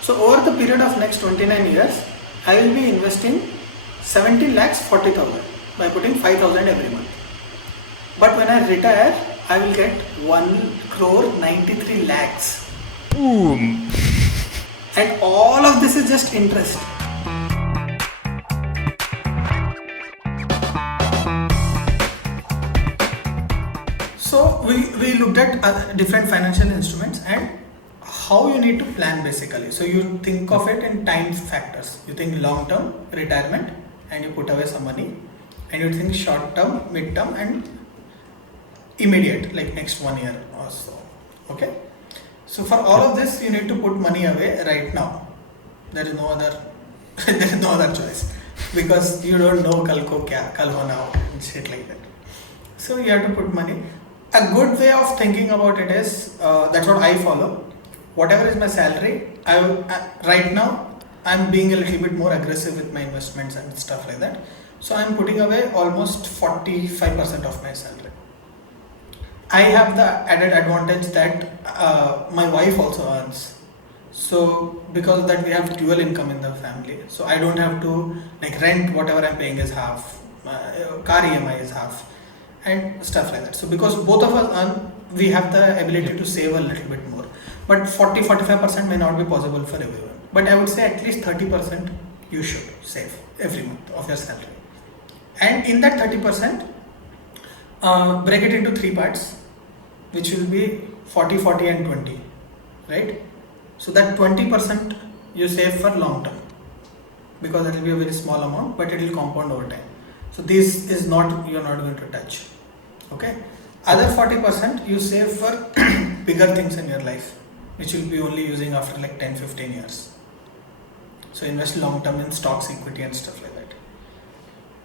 So over the period of next 29 years, I will be investing 70 lakhs 40,000 by putting 5,000 every month. But when I retire, I will get 1 crore 93 lakhs. Boom. And all of this is just interest. So we looked at different financial instruments and how you need to plan basically. So you think of it in time factors. You think long term retirement and you put away some money, and you think short term, mid term, and immediate, like next 1 year or so. Okay. So for all of this, you need to put money away right now. There is no other there is no other choice, because you don't know kal ko kya, kal ho na ho, and shit like that. So you have to put money. A good way of thinking about it is, that's what I follow. Whatever is my salary, right now I'm being a little bit more aggressive with my investments and stuff like that. So I'm putting away almost 45% of my salary. I have the added advantage that my wife also earns. So because of that, we have dual income in the family. So I don't have to like rent, whatever I'm paying is half, car EMI is half, and stuff like that. So because both of us earn, we have the ability to save a little bit more. But 40-45% may not be possible for everyone. But I would say at least 30% you should save every month of your salary. And in that 30%, break it into 3 parts, which will be 40, 40 and 20, right? So that 20% you save for long term, because that will be a very small amount, but it will compound over time. So this is not, you're not going to touch, okay? Other 40% you save for bigger things in your life, which you'll be only using after like 10-15 years. So invest long term in stocks, equity and stuff like that.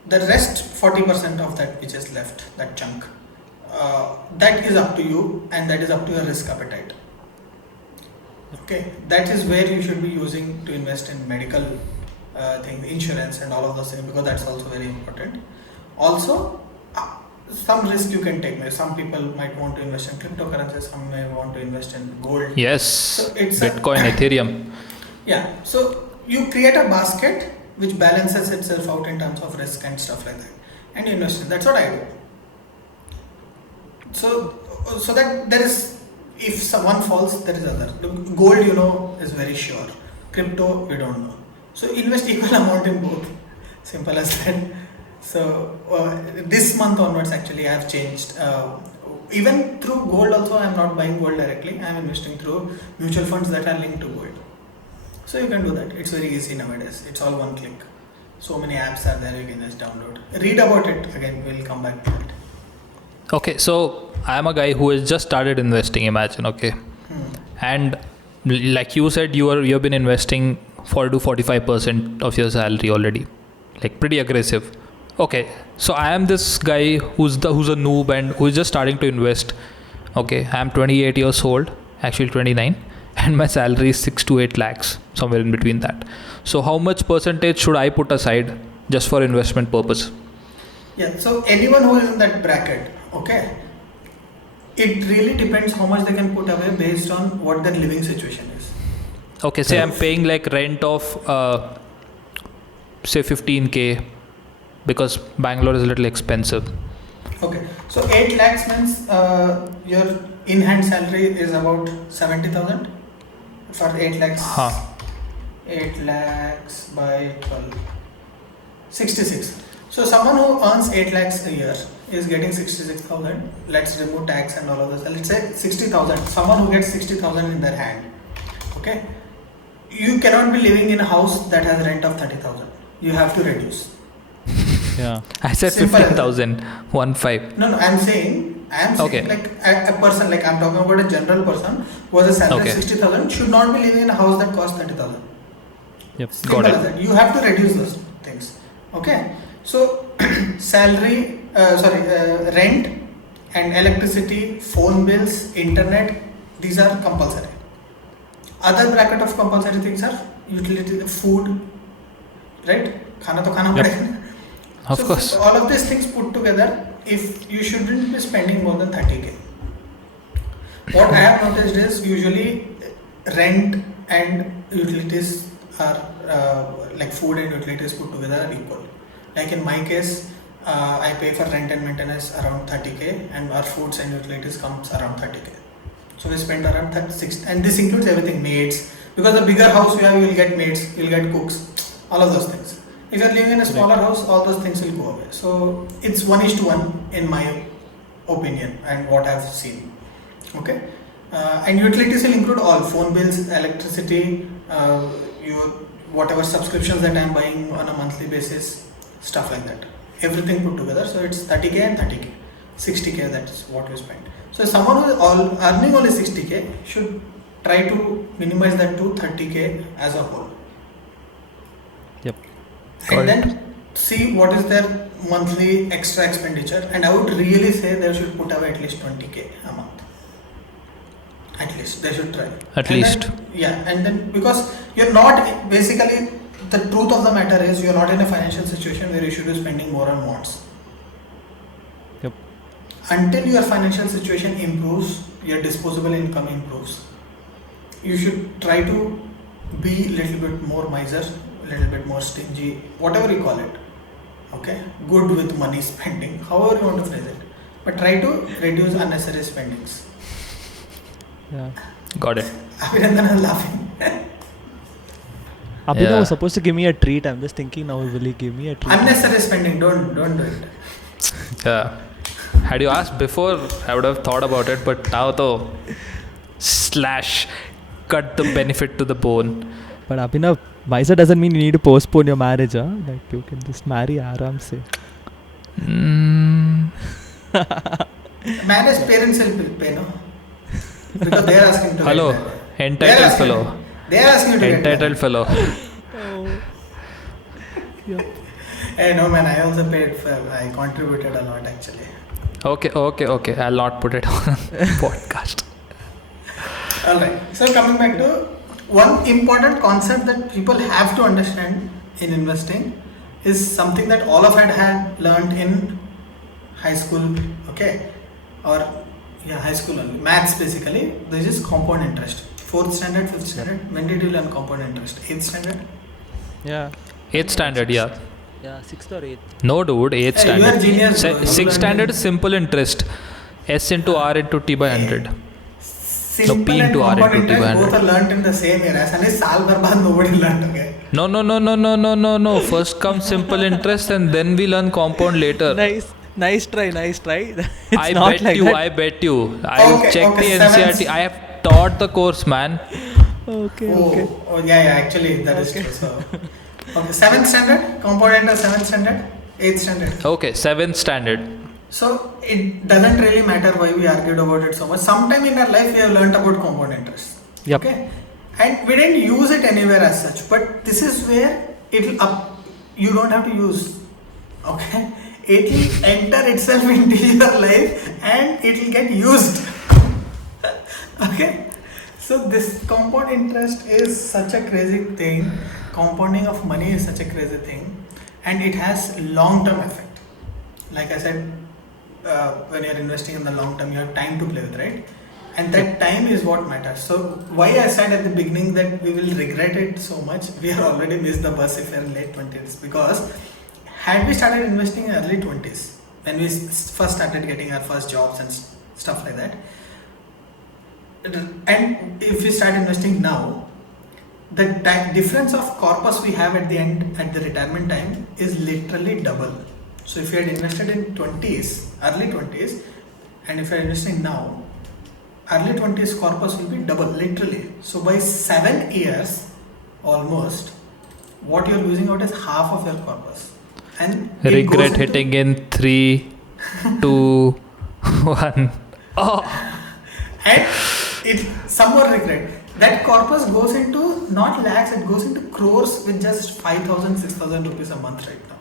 The rest 40% of that which is left, that chunk, that is up to you, and that is up to your risk appetite. Okay, that is where you should be using to invest in medical things, insurance and all of those things, because that's also very important. Also, some risk you can take. Some people might want to invest in cryptocurrencies, some may want to invest in gold. Yes, So it's Bitcoin, Ethereum. Yeah, so you create a basket which balances itself out in terms of risk and stuff like that, and you invest in. That's what I do. So that there is, if someone falls, there is other. Gold, is very sure. Crypto, you don't know. So invest equal amount in both. Simple as that. So this month onwards, actually, I have changed. Even through gold, also, I am not buying gold directly. I am investing through mutual funds that are linked to gold. So you can do that. It's very easy nowadays. It's all one click. So many apps are there. You can just download. Read about it. Again, we'll come back to it. Okay, so I am a guy who has just started investing, imagine, okay? And like you said, you've been investing 40 to 45% of your salary already. Like pretty aggressive. Okay, so I am this guy who's a noob and who's just starting to invest. Okay, I'm 28 years old, actually 29, and my salary is 6 to 8 lakhs, somewhere in between that. So how much percentage should I put aside just for investment purpose? Yeah, so anyone who is in that bracket, okay, it really depends how much they can put away based on what their living situation is. Okay, say I'm paying like rent of say 15k, because Bangalore is a little expensive. Okay, so 8 lakhs means your in-hand salary is about 70,000 for 8 lakhs. 8 lakhs by 12, 66. So someone who earns 8 lakhs a year is getting 66,000. Let's remove tax and all of this. Let's say 60,000. Someone who gets 60,000 in their hand. Okay, you cannot be living in a house that has rent of 30,000. You have to reduce. Yeah, I said 15,000. 1.5. No, I'm saying Okay. like a person, like I'm talking about a general person who has a salary of 60,000 should not be living in a house that costs 30,000. Yep, Simple got as it. that. You have to reduce those things. Okay. So salary, rent and electricity, phone bills, internet, these are compulsory. Other bracket of compulsory things are utility, food, right? Khana to khana padega. Of course. All of these things put together, if you shouldn't be spending more than 30k. What I have noticed is usually rent and utilities are like food and utilities put together are equal. Like in my case, I pay for rent and maintenance around 30k, and our foods and utilities comes around 30k. So we spend around 36, and this includes everything, maids. Because the bigger house you have, you will get maids, you will get cooks, all of those things. If you are living in a smaller house, all those things will go away. So it's 1:1 in my opinion and what I've seen. Okay, and utilities will include all phone bills, electricity, your whatever subscriptions that I'm buying on a monthly basis, stuff like that. Everything put together. So it's 30k and 30k, 60k. That's what you spend. So someone who is earning only 60k should try to minimize that to 30k as a whole. Yep. Got And it. then see what is their monthly extra expenditure, and I would really say they should put away at least 20k a month. At least they should try. At And least. then, yeah, and then because you're not basically, the truth of the matter is you're not in a financial situation where you should be spending more on wants. Yep. Until your financial situation improves, your disposable income improves, you should try to be a little bit more miser, a little bit more stingy, whatever you call it. Okay, good with money spending, however you want to phrase it, but try to reduce unnecessary spendings. Yeah. Got it. Abhinandan is laughing. Abhinav Yeah. was supposed to give me a treat. I'm just thinking now, will he give me a treat? Unnecessary spending, don't do it. Yeah. Had you asked before, I would have thought about it, but now though, cut the benefit to the bone. But Abhinav, Visa doesn't mean you need to postpone your marriage. Huh? Like you can just marry Aram se. Mm, Marriage parents will pay, no? Because they are asking to hello, get married. They are entitled asking- fellow. They are asking you to get married. Entitled fellow. Hey, no man, I also paid for, I contributed a lot actually. Okay. I'll not put it on podcast. Alright, so coming back to one important concept that people have to understand in investing is something that all of us had learned in high school, okay? Or high school only. Maths basically. This is compound interest. 4th standard, 5th standard. When did you learn compound interest? 8th standard? Yeah. 8th standard, yeah. Yeah, 6th or 8th. No, dude, 8th Hey, you are standard. genius, bro. You 6th learned standard it. is simple interest. S into R into T by 100. Simple P and into R compound into T by interest both 100. are learnt in the same year. As and saal barbad nobody learnt, okay? No. First comes simple interest and then we learn compound later. Nice try. It's I not bet like you. that. I bet you. I will Okay, check okay, the NCRT. seventh. I have taught the course, man. Okay. Oh, yeah, actually, that is true. So, okay, 7th standard, compound interest, 7th standard, 8th standard. Okay, 7th standard. So, it doesn't really matter why we argued about it so much. Sometime in our life, we have learnt about compound interest. Yep. Okay? And we didn't use it anywhere as such. But this is where it'll up. You don't have to use. Okay? It'll enter itself into your life and it'll get used. Okay? So this compound interest is such a crazy thing. Compounding of money is such a crazy thing, and it has long-term effect. Like I said, when you're investing in the long term, you have time to play with, right? And that time is what matters. So why I said at the beginning that we will regret it so much, we have already missed the bus if we're in late 20s. Because had we started investing in early 20s, when we first started getting our first jobs and stuff like that, and if we start investing now, the difference of corpus we have at the end, at the retirement time, is literally double. So if you had invested in 20s, early 20s, and if you are investing now, early 20s corpus will be double, literally. So by 7 years, almost, what you're losing out is half of your corpus. And it Regret goes into- hitting in 3, 2, 1. Oh, And it some more regret. That corpus goes into not lakhs, it goes into crores with just 5,000, 6,000 rupees a month right now.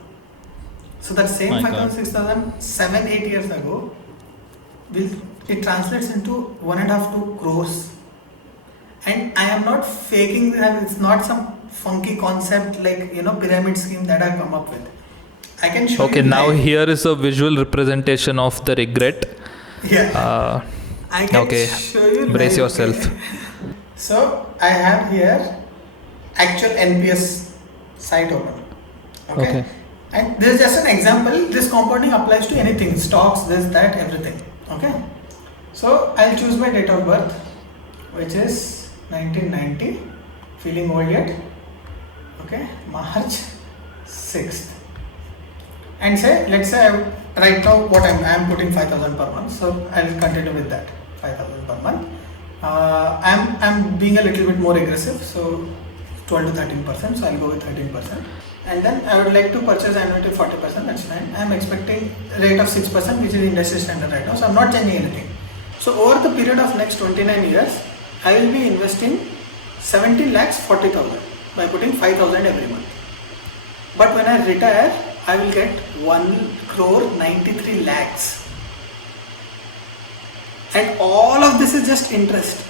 So that same My 5,000, God. 6,000, 7, 8 years ago, it translates into 1.5 to crores. And I am not faking that. It's not some funky concept like pyramid scheme that I come up with. I can show okay. you. Now live. here is a visual representation of the regret. Yeah. I can okay. show you. Brace live. yourself. So I have here actual NPS site open. Okay. And this is just an example. This compounding applies to anything, stocks, this, that, everything. Okay. So I'll choose my date of birth, which is 1990. Feeling old yet? Okay, March 6th. And say, let's say right now what I'm putting 5,000 per month. So I'll continue with that 5,000 per month. I'm being a little bit more aggressive. So 12 to 13%. So I'll go with 13%. And then I would like to purchase annuity 40%. That's fine. I'm expecting rate of 6%, which is industry standard right now. So I'm not changing anything. So over the period of next 29 years, I will be investing 17 lakhs 40,000 by putting 5,000 every month. But when I retire, I will get 1 crore 93 lakhs. And all of this is just interest.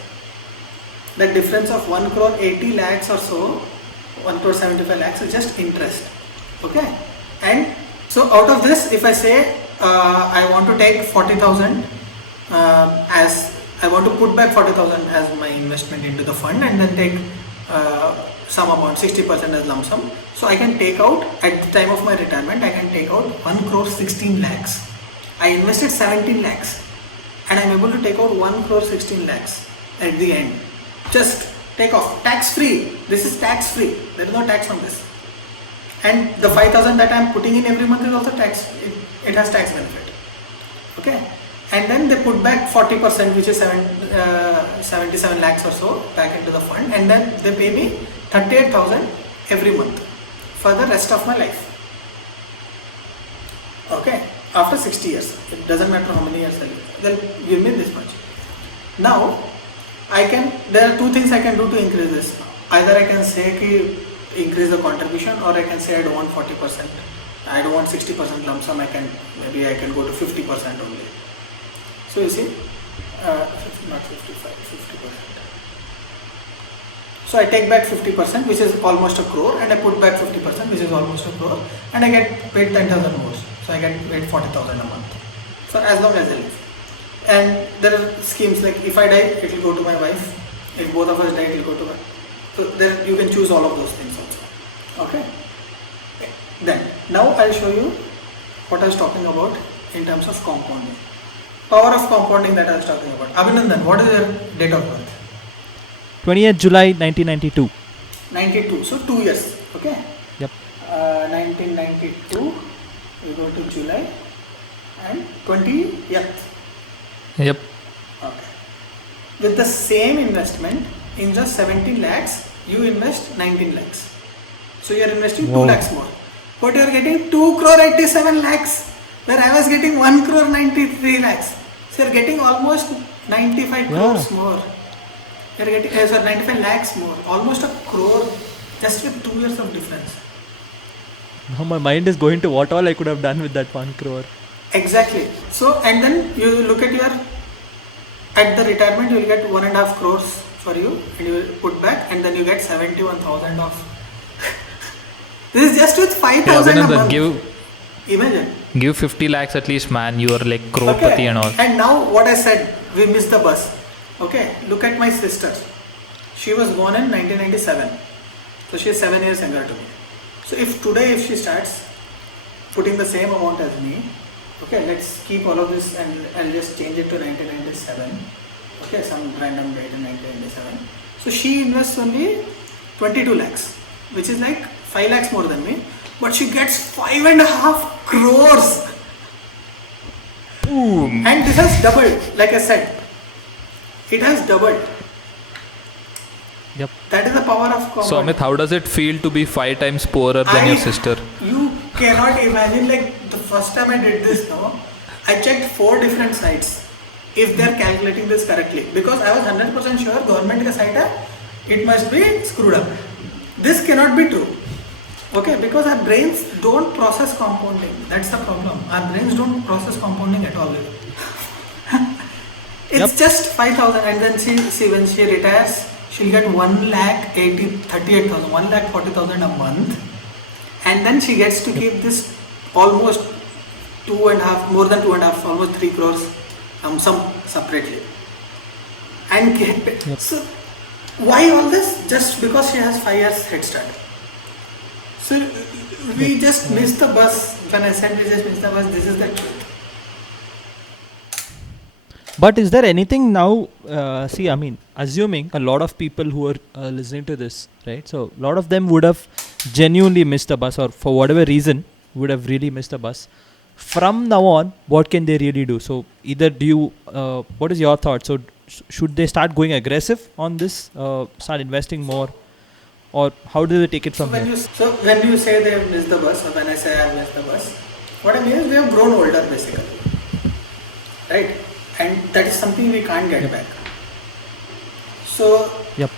The difference of 1 crore 80 lakhs or so, 1 crore 75 lakhs is just interest. Okay. And so out of this, if I say I want to take 40,000 as I want to put back 40,000 as my investment into the fund and then take some amount, 60% as lump sum. So I can take out at the time of my retirement, I can take out 1 crore 16 lakhs. I invested 17 lakhs and I'm able to take out 1 crore 16 lakhs at the end. Just take off, tax free. This is tax free. There is no tax on this. And the 5,000 that I am putting in every month is also tax. It has tax benefit. Okay. And then they put back 40%, which is 77 lakhs or so back into the fund, and then they pay me 38,000 every month for the rest of my life. Okay, after 60 years, it doesn't matter how many years I live, they'll give me this much. Now, there are two things I can do to increase this. Either I can say ki increase the contribution, or I can say I don't want 40%, I don't want 60% lump sum, maybe I can go to 50% only. So you see, not 55, 50%. So I take back 50%, which is almost a crore, and I put back 50%, which is almost a crore, and I get paid 10,000 more. So I get paid 40,000 a month for as long as I live. And there are schemes like if I die, it will go to my wife. If both of us die, it will go to my. So there you can choose all of those things also. Okay. Then now I'll show you what I was talking about in terms of compounding. Power of compounding that I was talking about. Abhinandan, what is your date of birth? 20th July 1992. 92. So 2 years. Okay. Yep. 1992. We go to July and 20th. Yep. Okay. With the same investment in just 17 lakhs, you invest 19 lakhs. So you are investing 2 lakhs more. But you are getting 2 crore 87 lakhs. Where I was getting 1 crore 93 lakhs. So you're getting almost 95 crores more. You're getting 95 lakhs more. Almost a crore just with 2 years of difference. Now my mind is going to what all I could have done with that 1 crore. Exactly. So, and then you look at at the retirement, you will get 1.5 crores for you, and you will put back, and then you get 71,000 of. This is just with 5,000 a month. Imagine. Give 50 lakhs at least, man. You are like crorepati and all. And now what I said, we missed the bus. Okay, look at my sister. She was born in 1997. So she is 7 years younger to me. So if she starts putting the same amount as me, okay, let's keep all of this and I'll just change it to 1997. Okay, some random date in 1997. So she invests only 22 lakhs, which is like 5 lakhs more than me. But she gets 5.5 crores. Boom. And this has doubled, like I said. It has doubled. Yep. That is the power of compound. So Amit, how does it feel to be 5 times poorer than your sister? You cannot imagine, like the first time I did this, I checked 4 different sites if they are calculating this correctly. Because I was 100% sure government ka site hai, it must be screwed up. This cannot be true. Okay, because our brains don't process compounding. That's the problem. Our brains don't process compounding at all. It's just 5,000, and then see when she retires, she'll get 1,38,000, 1,40,000 a month, and then she gets to keep this almost 2.5, more than 2.5, almost 3 crores, some separately, and get so Why all this? Just because she has 5 years head start. So we just missed the bus. When I said we just missed the bus, this is the truth. But is there anything now? See, I mean, assuming a lot of people who are listening to this, right? So a lot of them would have genuinely missed the bus, or for whatever reason would have really missed the bus. From now on, what can they really do? So either do you, what is your thought? So should they start going aggressive on this, start investing more, or how do they take it from here? So when you say they have missed the bus, or when I say I have missed the bus, what I mean is we have grown older basically, right? And that is something we can't get back. So Yep.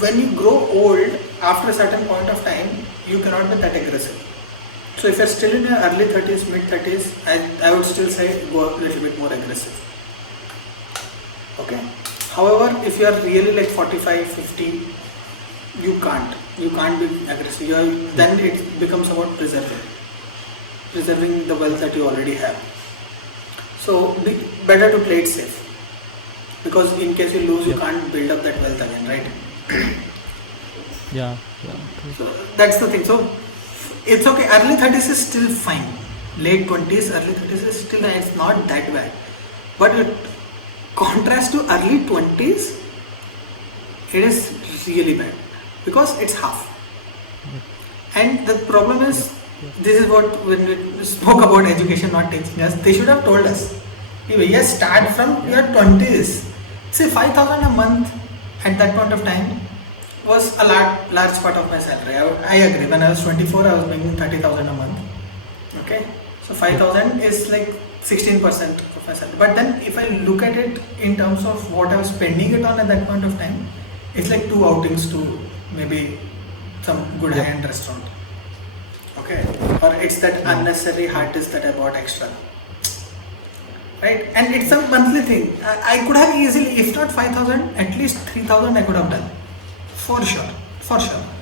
when you grow old, after a certain point of time, you cannot be that aggressive. So if you're still in your early 30s, mid 30s, I would still say go a little bit more aggressive. Okay. However, if you are really like 45, 50, you can't be aggressive. Then it becomes about preserving the wealth that you already have. So better to play it safe, because in case you lose, you can't build up that wealth again, right? Yeah. Okay. So that's the thing. So it's okay. Early 30s is still fine. Late 20s, early 30s is still, it's not that bad. But contrast to early 20s, it is really bad, because it's half. And the problem is, this is what, when we spoke about education not teaching us, they should have told us, yes, start from your 20s. Say 5,000 a month at that point of time was a large part of my salary. I agree. When I was 24, I was making 30,000 a month. Okay, so 5,000 is like 16% of my salary. But then if I look at it in terms of what I was spending it on at that point of time, it's like 2 outings to maybe some good high-end restaurant. Okay, or it's that unnecessary hard disk that I bought extra, right? And it's a monthly thing. I could have easily, if not 5,000, at least 3,000 I could have done, for sure.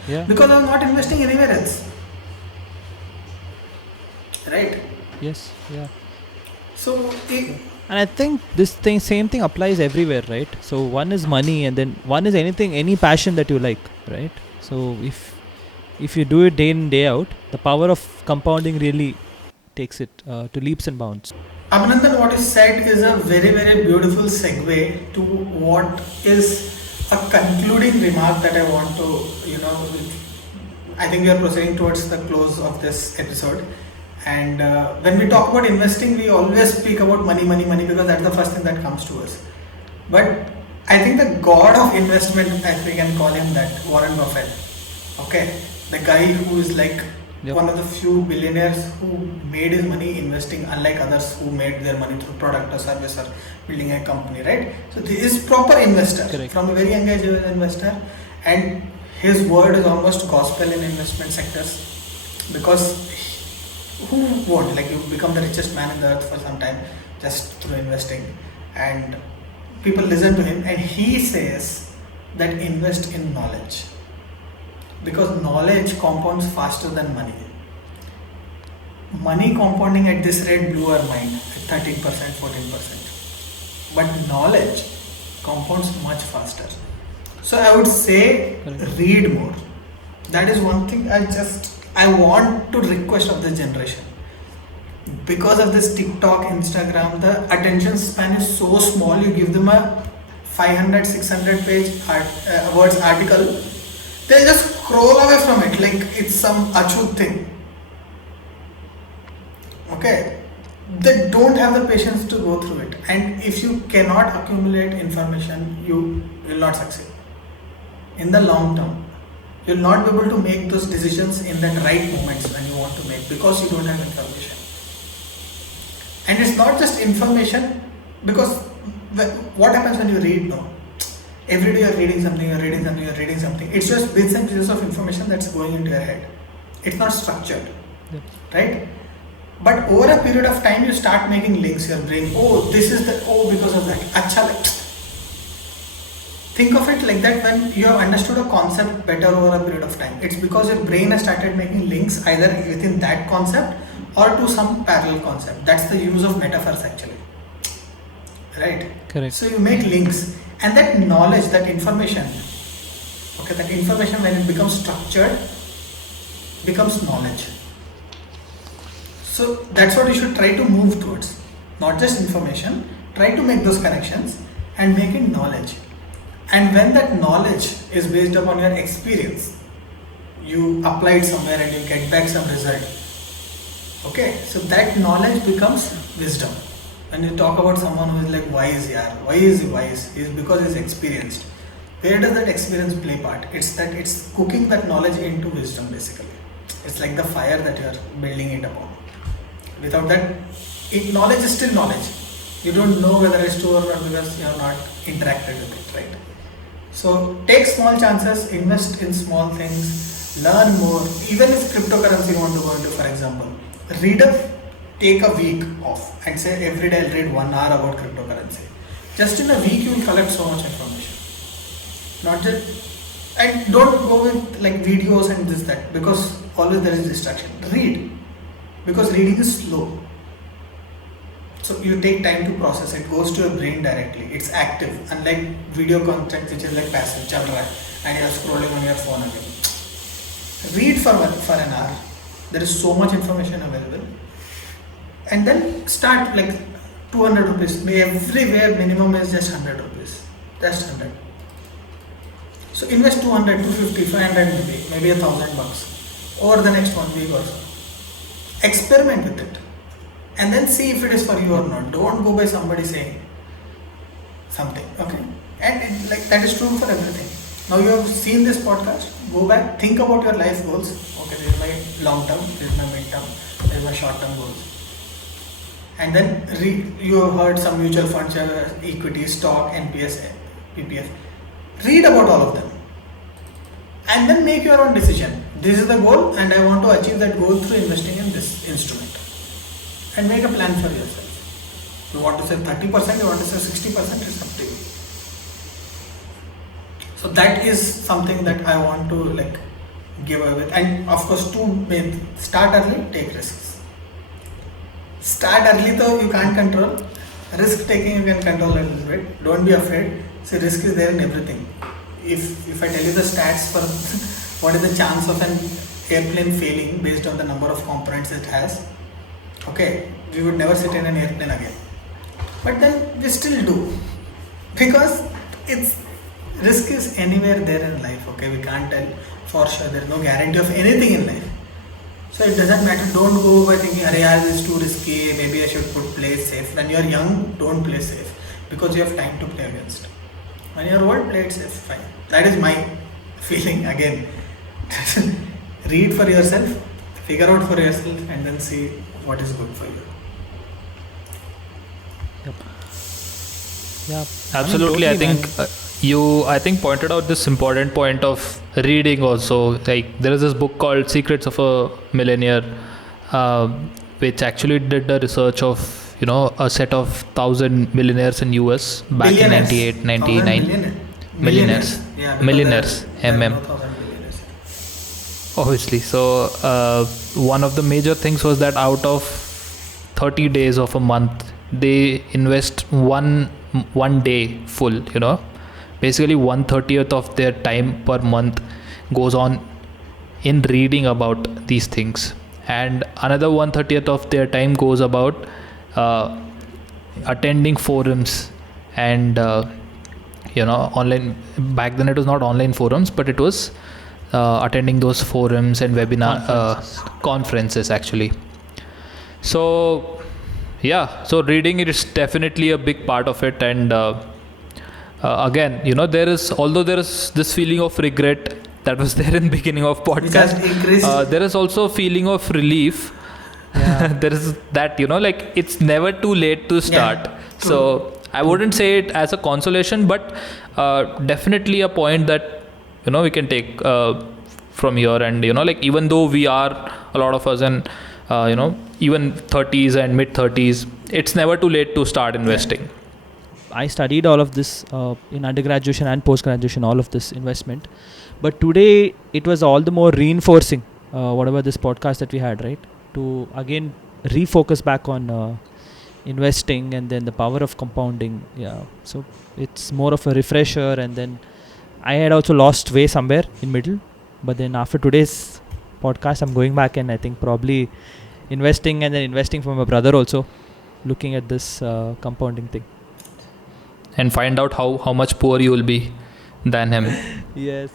Yeah. Because I was not investing anywhere else, right? Yes. Yeah. So And I think same thing applies everywhere, right? So one is money, and then one is any passion that you like, right? So if you do it day in, day out, the power of compounding really takes it to leaps and bounds. Abhinandan, what you said is a very, very beautiful segue to what is a concluding remark that I want to, I think we are proceeding towards the close of this episode. And when we talk about investing, we always speak about money, because that's the first thing that comes to us. But I think the god of investment, as we can call him that, Warren Buffett, okay, the guy who is like one of the few billionaires who made his money investing, unlike others who made their money through product or service or building a company, right? So this is proper investor. Correct. From a very young age he was an investor, and his word is almost gospel in investment sectors, because who won't, like, you become the richest man in the earth for some time just through investing, and people listen to him, and he says that invest in knowledge, because knowledge compounds faster than money. Money compounding at this rate blew our mind at 13%, 14%, but knowledge compounds much faster. So I would say read more. That is one thing I want to request of this generation. Because of this TikTok, Instagram, the attention span is so small. You give them a 500, 600 page words article, they'll just scroll away from it like it's some achut thing. Okay, they don't have the patience to go through it, and if you cannot accumulate information, you will not succeed in the long term. You'll not be able to make those decisions in the right moments when you want to make, because you don't have information. And it's not just information, because what happens when you read? No, every day you're reading something. It's just bits and pieces of information that's going into your head. It's not structured, right? But over a period of time, you start making links. Your brain, because of that. Acha, think of it like that. When you have understood a concept better over a period of time, it's because your brain has started making links either within that concept or to some parallel concept. That's the use of metaphors actually, right? Correct. So you make links, and that knowledge, that information, Okay, that information when it becomes structured becomes knowledge. So that's what you should try to move towards. Not just information, try to make those connections and make it knowledge. And when that knowledge is based upon your experience, you applied somewhere and you get back some result. Okay, so that knowledge becomes wisdom. When you talk about someone who is like wise, yeah, why is he wise? Is because he's experienced. Where does that experience play part? It's cooking that knowledge into wisdom basically. It's like the fire that you are building it upon. Without that, knowledge is still knowledge. You don't know whether it's true or not because you have not interacted with it, right? So take small chances, invest in small things, learn more. Even if cryptocurrency you want to go into, for example, take a week off and say every day I'll read 1 hour about cryptocurrency. Just in a week you will collect so much information. Not just, and don't go with like videos and this that because always there is distraction. Read, because reading is slow. So you take time to process it, goes to your brain directly. It's active, unlike video content which is like passive, chal raha hai, and you are scrolling on your phone again. Read for an hour. There is so much information available. And then start like 200 rupees. Everywhere minimum is just 100 rupees. Just 100. So invest 200, 250, 500 maybe $1,000 over the next 1 week or so. Experiment with it. And then see if it is for you or not. Don't go by somebody saying something. Okay. And like that is true for everything. Now you have seen this podcast. Go back, think about your life goals. Okay, this is my long term, this is my mid term, this is my short term goals. And then you have heard some mutual funds, equity, stock, NPS, PPF. Read about all of them. And then make your own decision. This is the goal and I want to achieve that goal through investing in this instrument. And make a plan for yourself. You want to save 30%, you want to save 60%, it's up to you. So that is something that I want to like give away with. And of course, start early, take risks. Start early though you can't control. Risk taking you can control a little bit. Don't be afraid. See, risk is there in everything. If I tell you the stats for what is the chance of an airplane failing based on the number of components it has, okay, we would never sit in an airplane again. But then we still do. Because risk is anywhere there in life, okay? We can't tell for sure. There is no guarantee of anything in life. So it doesn't matter. Don't go by thinking, this is too risky, maybe I should play safe. When you are young, don't play safe. Because you have time to play against. When you are old, play it safe, fine. That is my feeling again. Read for yourself, figure out for yourself, and then see what is good for you. Yeah, Absolutely. I think you pointed out this important point of reading also. Like there is this book called Secrets of a Millionaire, which actually did the research of a set of 1,000 millionaires in US back in 98, 99. Millionaires. Yeah, millionaires. there are MM. no 1,000 millionaires. Obviously. So one of the major things was that out of 30 days of a month, they invest one day full. Basically 1/30th of their time per month goes on in reading about these things, and another 1/30th of their time goes about attending forums and online. Back then it was not online forums, but it was attending those forums and conferences actually. So so reading is definitely a big part of it. And again, there is this feeling of regret that was there in the beginning of podcast. There is also a feeling of relief. There is that, like it's never too late to start. So I wouldn't say it as a consolation, but definitely a point that we can take from here. And like even though we are a lot of us and even 30s and mid 30s, it's never too late to start investing. I studied all of this in undergraduation and post-graduation, all of this investment. But today it was all the more reinforcing whatever this podcast that we had, right? To again refocus back on investing and then the power of compounding. Yeah. So it's more of a refresher, and then I had also lost way somewhere in middle, but then after today's podcast, I'm going back and I think probably investing and then investing for my brother also, looking at this compounding thing. And find out how much poor you will be than him. Yes.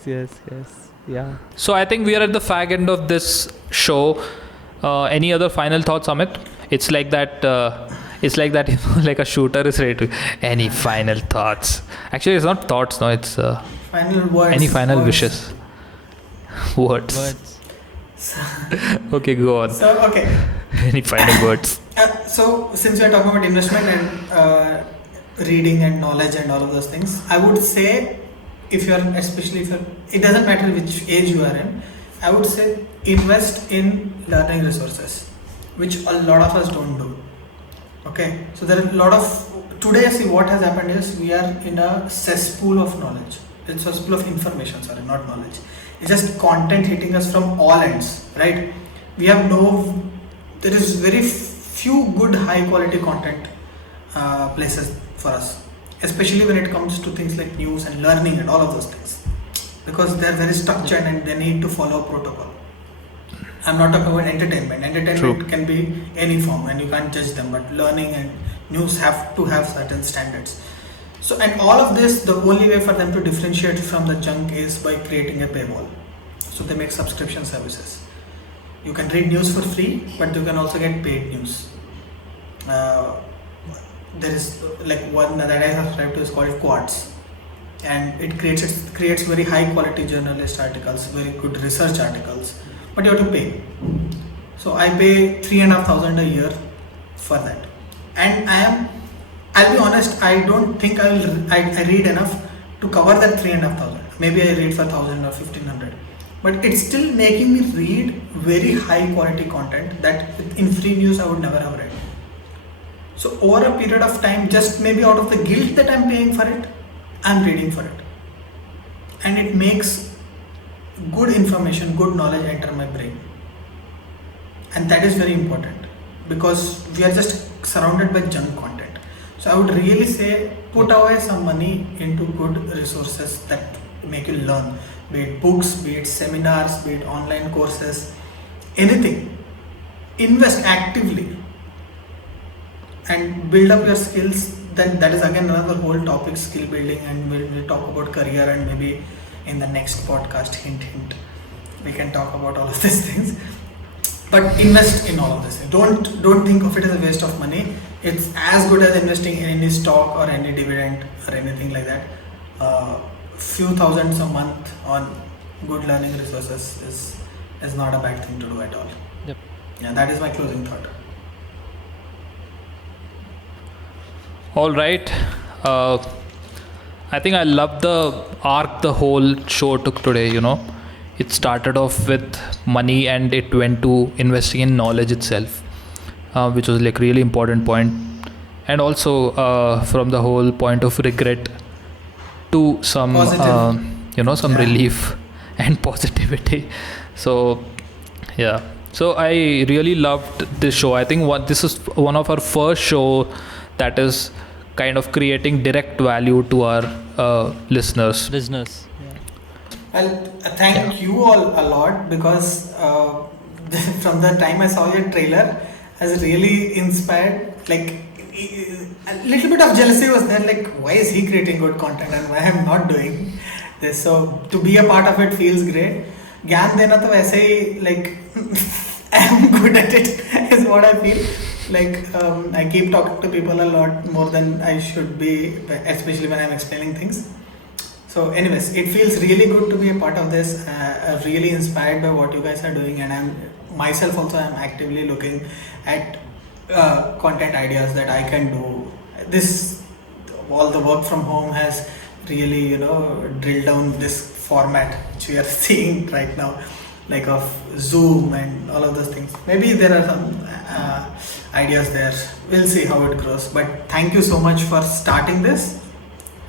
Yeah. So I think we are at the fag end of this show. Any other final thoughts, Amit? It's like that. Like a shooter is ready to. Any final thoughts? Actually, it's not thoughts. No, it's Final words. any final words. wishes. Words. Words. Okay, go on. So okay. Any final words? So since we are talking about investment and reading and knowledge and all of those things, I would say especially if you're, it doesn't matter which age you are in, I would say invest in learning resources, which a lot of us don't do. Okay, so there are a lot of, today see what has happened is we are in a cesspool of knowledge. It's a cesspool of information, sorry, not knowledge. It's just content hitting us from all ends, right? There is very few good high quality content places for us, especially when it comes to things like news and learning and all of those things, because they're very structured and they need to follow protocol. I'm not talking about entertainment. Entertainment True. can be any form and you can't judge them, but learning and news have to have certain standards. So, and all of this, the only way for them to differentiate from the junk is by creating a paywall. So they make subscription services. You can read news for free, but you can also get paid news. There is like one that I subscribe to is called Quartz, and it creates very high quality journalist articles, very good research articles, but you have to pay. So I pay 3,500 a year for that, and I'll be honest, I don't think I read enough to cover that 3,500. Maybe I read for 1,000 or 1,500, but it's still making me read very high quality content that in free news I would never have read. So over a period of time, just maybe out of the guilt that I'm paying for it, I'm reading for it. And it makes good information, good knowledge enter my brain. And that is very important because we are just surrounded by junk content. So I would really say put away some money into good resources that make you learn, be it books, be it seminars, be it online courses, anything. Invest actively and build up your skills. Then that is again another whole topic, skill building, and we'll talk about career, and maybe in the next podcast, hint we can talk about all of these things. But invest in all of this. Don't think of it as a waste of money. It's as good as investing in any stock or any dividend or anything like that. Few thousands a month on good learning resources is not a bad thing to do at all. Yep. Yeah, that is my closing thought. All right. I think I love the arc the whole show took today, It started off with money and it went to investing in knowledge itself, which was like really important point. And also from the whole point of regret to some, Positive. some relief and positivity. So, yeah. So I really loved this show. I think this is one of our first show that is kind of creating direct value to our listeners. Listeners. Well, thank you all a lot because from the time I saw your trailer, has really inspired. Like a little bit of jealousy was there. Like, why is he creating good content and why I'm not doing this? So to be a part of it feels great. ज्ञान देना तो वैसे ही like I am good at it is what I feel. Like I keep talking to people a lot more than I should be, especially when I'm explaining things. So anyways, it feels really good to be a part of this. I'm really inspired by what you guys are doing, and I'm myself also I'm actively looking at content ideas that I can do. All the work from home has really drilled down this format which we are seeing right now, like of Zoom and all of those things. Maybe there are some ideas there. We'll see how it grows. But thank you so much for starting this.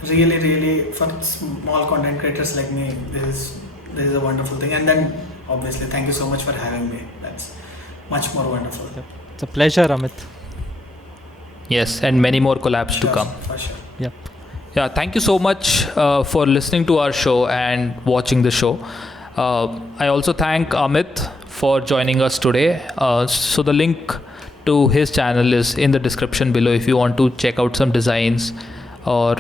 Really, really, for small content creators like me, this is a wonderful thing. And then obviously, thank you so much for having me. That's much more wonderful. It's a pleasure, Amit. Yes, and many more collabs to come. For sure. Yep. Yeah, thank you so much for listening to our show and watching the show. I also thank Amit for joining us today. So the link to his channel is in the description below if you want to check out some designs or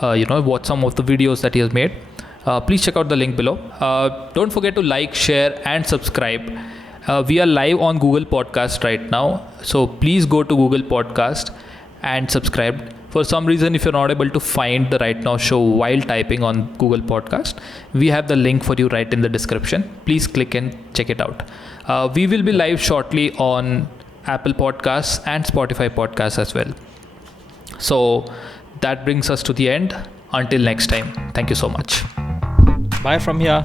watch some of the videos that he has made. Please check out the link below. Don't forget to like, share and subscribe. We are live on Google Podcast right now, so please go to Google Podcast and subscribe. For some reason, if you're not able to find the Right Now show while typing on Google Podcast, we have the link for you right in the description. Please click and check it out. We will be live shortly on Apple Podcasts and Spotify Podcasts as well. So that brings us to the end. Until next time, thank you so much. Bye from here.